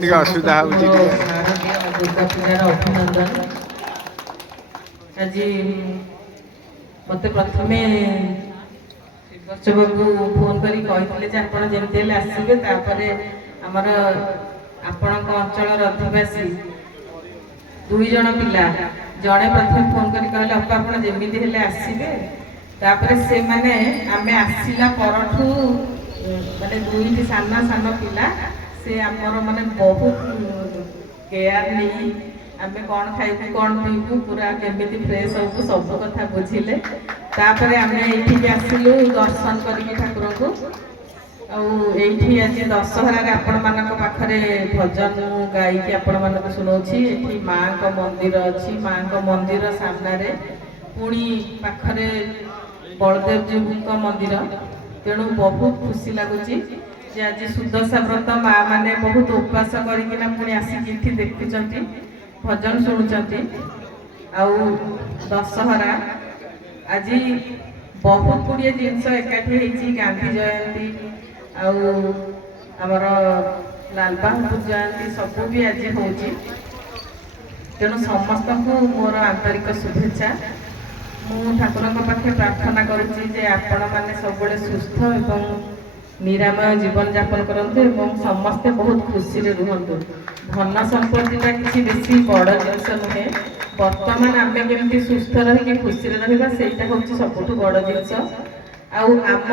ଟିକେ ଅସୁବିଧା ହଉଛି ଟିକେ ଦୁର୍ଗା ପୂଜାର ଅଭିନନ୍ଦନ। ଆଜି ମତେ ପ୍ରଥମେ ବାବୁ ଫୋନ କରି କହିଥିଲେ ଯେ ଆପଣ ଯେମିତି ହେଲେ ଆସିବେ। ତାପରେ ଆମର ଆପଣଙ୍କ ଅଞ୍ଚଳର ଅଧିବାସୀ 2 ଜଣ ପିଲା, ଜଣେ ପ୍ରଥମେ ଫୋନ କରି କହିଲେ ଅପା ଆପଣ ଯେମିତି ହେଲେ ଆସିବେ। ତାପରେ ସେମାନେ ଆମେ ଆସିଲା ପରଠୁ ମାନେ 2ଟି ସାନ ସାନ ପିଲା ସେ ଆମର ମାନେ ବହୁତ କେୟାର ନେଇ ଆମେ କ'ଣ ଖାଇବୁ କ'ଣ ପିଇବୁ ପୁରା କେମିତି ଫ୍ରେଶ୍ ହବୁ ସବୁ କଥା ବୁଝିଲେ। ତାପରେ ଆମେ ଏଇଠିକି ଆସିଲୁ ଦର୍ଶନ କରିକି ଠାକୁରଙ୍କୁ। ଆଉ ଏଇଠି ଆଜି ଦଶହରାରେ ଆପଣମାନଙ୍କ ପାଖରେ ଭଜନ ଗାଇକି ଆପଣମାନଙ୍କୁ ଶୁଣାଉଛି। ଏଠି ମାଙ୍କ ମନ୍ଦିର ଅଛି, ମାଙ୍କ ମନ୍ଦିର ସାମ୍ନାରେ ପୁଣି ପାଖରେ ବଳଦେବଜୀଉଙ୍କ ମନ୍ଦିର। ତେଣୁ ବହୁତ ଖୁସି ଲାଗୁଛି ଯେ ଆଜି ସୁଦଶା ବ୍ରତ ମା ମାନେ ବହୁତ ଉପାସ କରିକିନା ପୁଣି ଆସିକି ଏଠି ଦେଖୁଛନ୍ତି, ଭଜନ ଶୁଣୁଛନ୍ତି। ଆଉ ଦଶହରା ଆଜି ବହୁତ ଗୁଡ଼ିଏ ଜିନିଷ ଏକାଠି ହେଇଛି। ଗାନ୍ଧୀ ଜୟନ୍ତୀ ଆଉ ଆମର ଲାଲବାହାଦୁର ଜୟନ୍ତୀ ସବୁ ବି ଆଜି ହେଉଛି। ତେଣୁ ସମସ୍ତଙ୍କୁ ମୋର ଆନ୍ତରିକ ଶୁଭେଚ୍ଛା। ମୁଁ ଠାକୁରଙ୍କ ପାଖେ ପ୍ରାର୍ଥନା କରୁଛି ଯେ ଆପଣମାନେ ସବୁବେଳେ ସୁସ୍ଥ ଏବଂ ନିରାମୟ ଜୀବନଯାପନ କରନ୍ତୁ ଏବଂ ସମସ୍ତେ ବହୁତ ଖୁସିରେ ରୁହନ୍ତୁ। ଧନ ସମ୍ପତ୍ତିଟା କିଛି ବେଶୀ ବଡ଼ ଜିନିଷ ନୁହେଁ। ବର୍ତ୍ତମାନ ଆମେ କେମିତି ସୁସ୍ଥ ରହିକି ଖୁସିରେ ରହିବା ସେଇଟା ହେଉଛି ସବୁଠୁ ବଡ଼ ଜିନିଷ। ଆଉ ଆମ